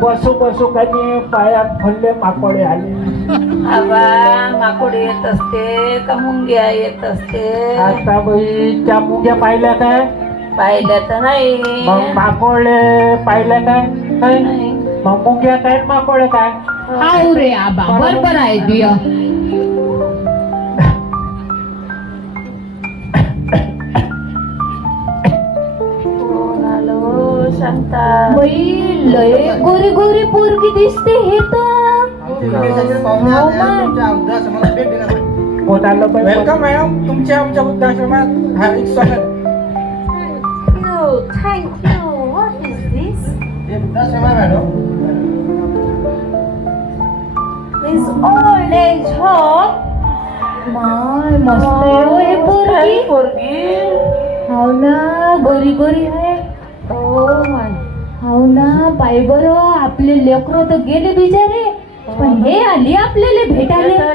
बसू बसू काही पायात फल्ले माकोडे आले. आबा माकोडे येत असते का मुंग्या येत असते. आता बाई त्या मुंग्या पाहिल्या काय? पाहिल्या तर नाही. मग माकोडे पाहिल्या काय? नाही. मग मुंग्या काय माकोडे काय? हाव रे आबा बरोबर आहे तुया. कोण आलो शांता. बाई लय गोरी गोरी पोरगी दिसते हे तर. कोण आलं बाई? वेलकम मॅडम, तुमच्या आमच्या वृद्धाश्रमात हार्दिक स्वागत. Thank you. व्हॉट इज दिस? हे वृद्धाश्रम आहे मॅडम. दिस ओल्ड एज होम. माय मस्त आहे हो हे पोरगी. पोरगी. हाव ना गोरी गोरी आहे. Oh my. हाव ना पाय बरं आपले लेकरं तर गेले बिचारे पण हे आली आपल्याला भेटायला.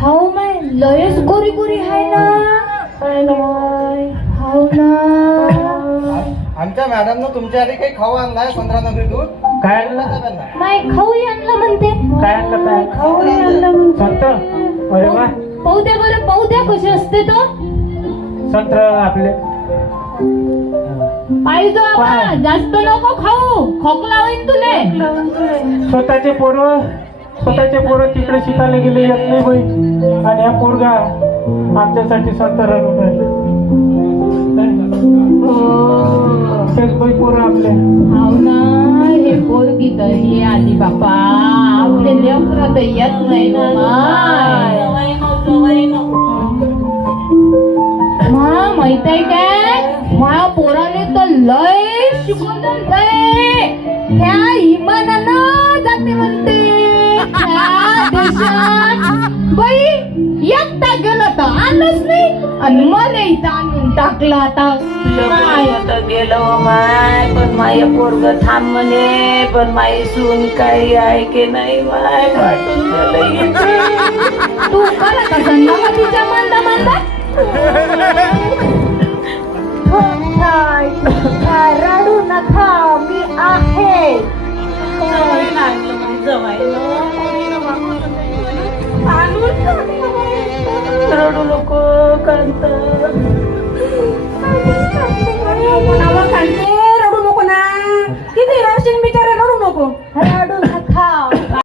हाव माय लयच गोरी गोरी आहे ना. हाव ना. आमच्या मॅडमनं तुमच्यासाठी काही खाऊ आणलाय 15 नगरीतून. काय आणलं? माय खाऊ आणलं म्हणते. काय आणलं? काय खाऊ आणलं म्हणते. संत्र? अरे वा, पाहू द्या बरं पाहू द्या कसे असते तो. संत्र आपले. पाहिजे आपण जास्त नको खाऊ खोकला होईल तुले. स्वतःचे पोरं तिकडे शिकायला गेले येत नाही बाई आणि हा पोरगा आमच्यासाठी संतर आणून राहिले. तेच बाई पोरं आपले. हाव ना हे पोरगी तर हे आली बापा आपले लेकरं तर येत नाही ना माहित आहे काय माझ्या पोराने तर लय शिकवलं लय. त्या इमानानं जाते म्हणते त्या देशात. बाई एकटा गेला तर आलंच नाही आणि मला इथं आणून टाकलं. आता गेलो माय पण माय पोरग थांब म्हणे पण माई सून काही आहे की नाही माय वाटून झालं. तू करा का संधा तिच्या मांदा मांदा. रडू नका मी आहे.